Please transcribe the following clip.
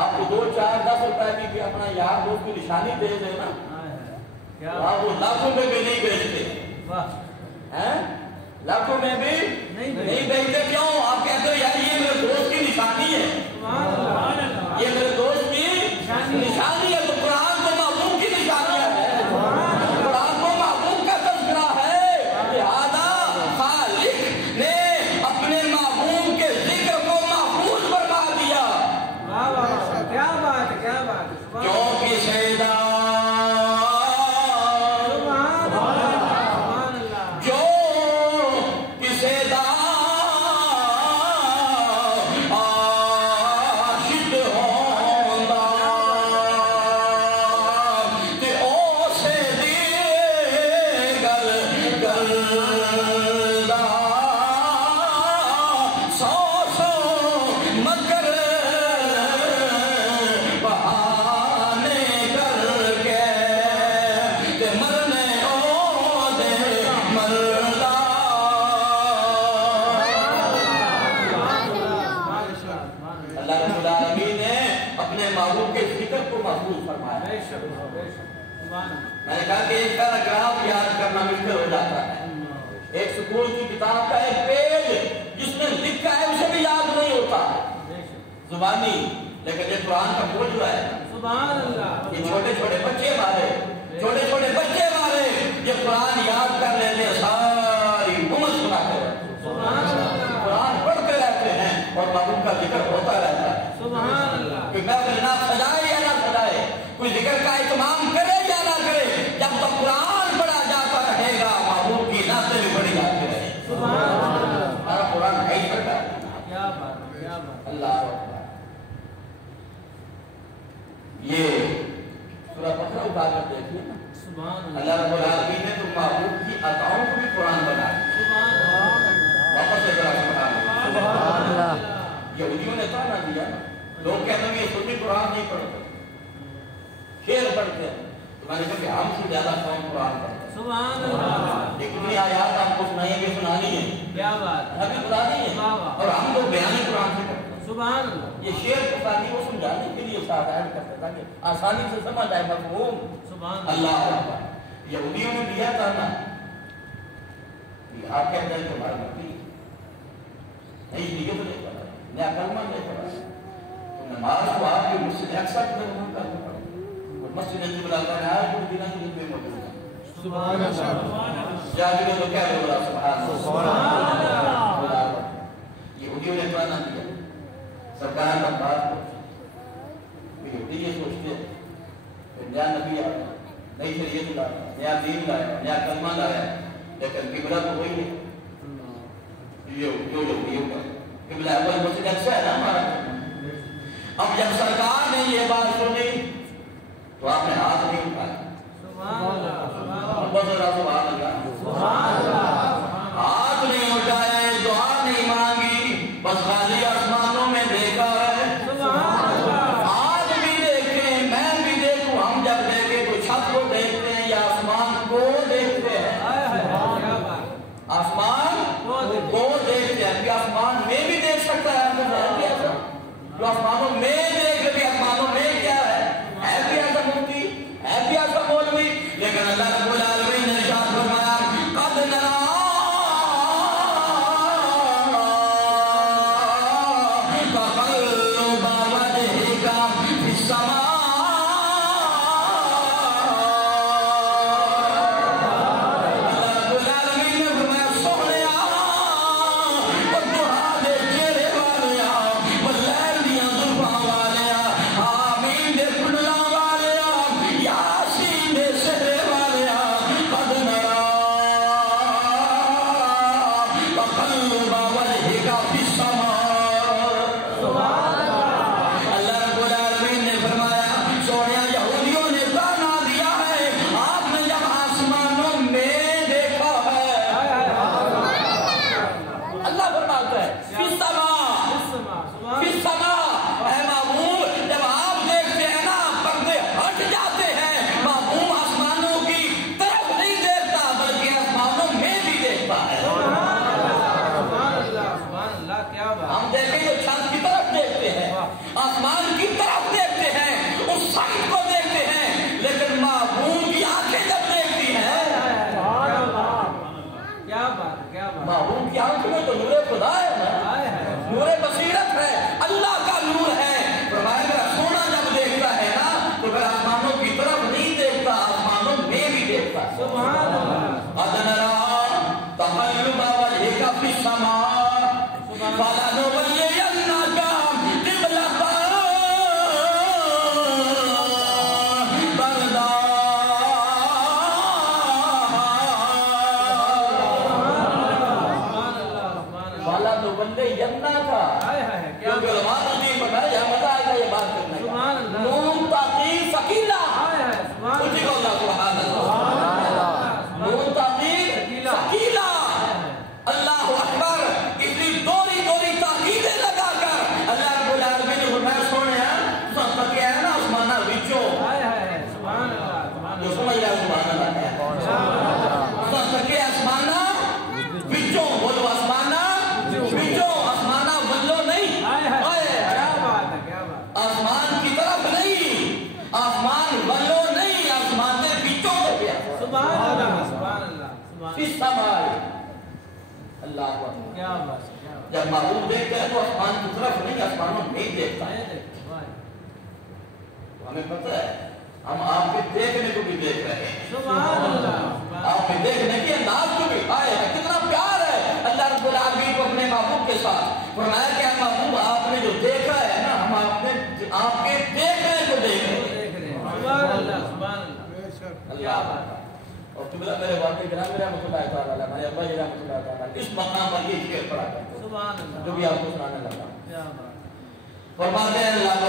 آپ کو 2, 4, 10 روپے کی اپنا یار دوست کی نشانی دے دے نا، آپ وہ لاکھوں میں بھی نہیں بیچتے، لاکھوں میں بھی نہیں بیچتے. کیوں؟ آپ کہتے ہو یار یہ میرے دوست کی نشانی ہے، یہ میرے دوست کی نشانی ہے. تو قرآن کو محبوب کی نشانیاں ہے، قرآن کو محبوب کا تذکرہ ہے. لہذا خالق نے اپنے محبوب کے ذکر کو محفوظ فرما دیا. کیا بات ہے، کیا بات ہے. کیونکہ سیدہ میں نے کہا کہ ایک پیراگراف یاد کرنا مشکل ہو جاتا ہے. ایک سکول کی کتاب کا ایک پیج جس میں لکھا ہے اسے بھی یاد نہیں ہوتا زبانی. لیکن یہ قرآن کا موضوع ہے، سبحان اللہ. یہ چھوٹے چھوٹے بچے ہمارے یہ قرآن یاد کر لیتے ہیں، ساری عمر سناتے رہتے ہیں، قرآن پڑھتے رہتے ہیں اور محبوب کا ذکر ہوتا رہتا ہے. سبحان اللہ. کہ محفل نہ سجائے یا نہ سجائے، کوئی ذکر کا اہتمام کرے یا نہ کرے، جب تک قرآن پڑھا جاتا رہے گا محبوب کی نعتیں بھی پڑھی جاتی رہے. ہمارا قرآن ہے ہی پڑھتا ہے. کیا بات، کیا بات. اللہ اکبر. یہ سورہ بقرہ اٹھا کر دیکھیے نا، اللہ رب العالمین نے تو محبوب کی عطاؤں کو بھی قرآن بنایا. واپس سے سبحان اللہ. یہودیوں نے تانا دیا، لوگ کہتے ہیں یہ سنی قرآن نہیں پڑھتے، شعر پڑھتے ہیں. تو میں نے کہا کہ ہم سے زیادہ کون قرآن پڑھتے ہیں. سبحان اللہ. یہ کتنی آیات آپ کو سنائیں گے، سنانی ہے، کیا بات، ہمیں بلانی ہے، اور ہم لوگ بیانی قرآن سے کرتے ہیں. سبحان اللہ. یہ شعر قرآنی وہ سمجھانے کے لیے ساتھ ایڈ کرتے ہیں تاکہ آسانی سے سمجھ آئے مفہوم. سبحان اللہ اکبر. یہودیوں نے دیا تھا نا، آپ کہتے ہیں کہ ہمارا نبی نہیں لیے تو نہیں پڑھا، نیا کلمہ نہیں پڑھا، تو نماز کو آپ کی مسجد اکثر کرنا پڑا، مسجد نے جب اللہ نے آیا تو دینا کی میں موجود ہے. سبحان اللہ. جاگرے تو کیا بولا سبحان اللہ. یہودیوں نے پڑھنا دیا، سرکار کا بات کو یہودی یہ سوچتے ہیں کہ نیا نبی آیا، نئی شریعت لایا، نیا دین لایا، نیا کلمہ لایا، لیکن قبلہ تو وہی ہے جو یہودیوں کا قبلہ اول مسجد اچھا ہے نا ہمارا. اب جب سرکار نے یہ بات سنی تو آپ نے ہاتھ نہیں اٹھایا. ہاتھ نہیں اٹھائے، دعا نہیں مانگی، بس خالی آسمانوں میں دیکھا ہے. آج بھی دیکھیں، میں بھی دیکھوں، ہم جب دیکھیں تو چھت کو دیکھتے ہیں یا آسمان کو دیکھتے ہیں. آسمان کو دیکھتے ہیں. آسمان میں بھی دیکھ سکتا ہے جو آسمانوں میں السماء اللہ اکبر کیا بات ہے جب محبوب دیکھتا ہے تو آسمان کی طرف نہیں آسمانوں نہیں دیکھتا ہے تو ہمیں پتہ ہے ہم آپ کے دیکھنے کو بھی دیکھ رہے ہیں سبحان اللہ آپ کے دیکھنے کے انداز کو بھی آئے کتنا پیار ہے اللہ رب العالمین کو اپنے محبوب کے ساتھ فرمایا کہ محبوب آپ نے جو دیکھا ہے نا ہم آپ کے دیکھنے کو دیکھ رہے ہیں سبحان اللہ سبحان اللہ اللہ اور قبلہ میرے واقعی گرام میرا رحمۃ اللہ تعالیٰ ہمارے ابا جی رحمۃ اللہ تعالیٰ اس مقام پر یہ شعر پڑھا کرتے سبحان اللہ جو بھی آپ کو سنانے لگا کیا بات فرماتے ہیں اللہ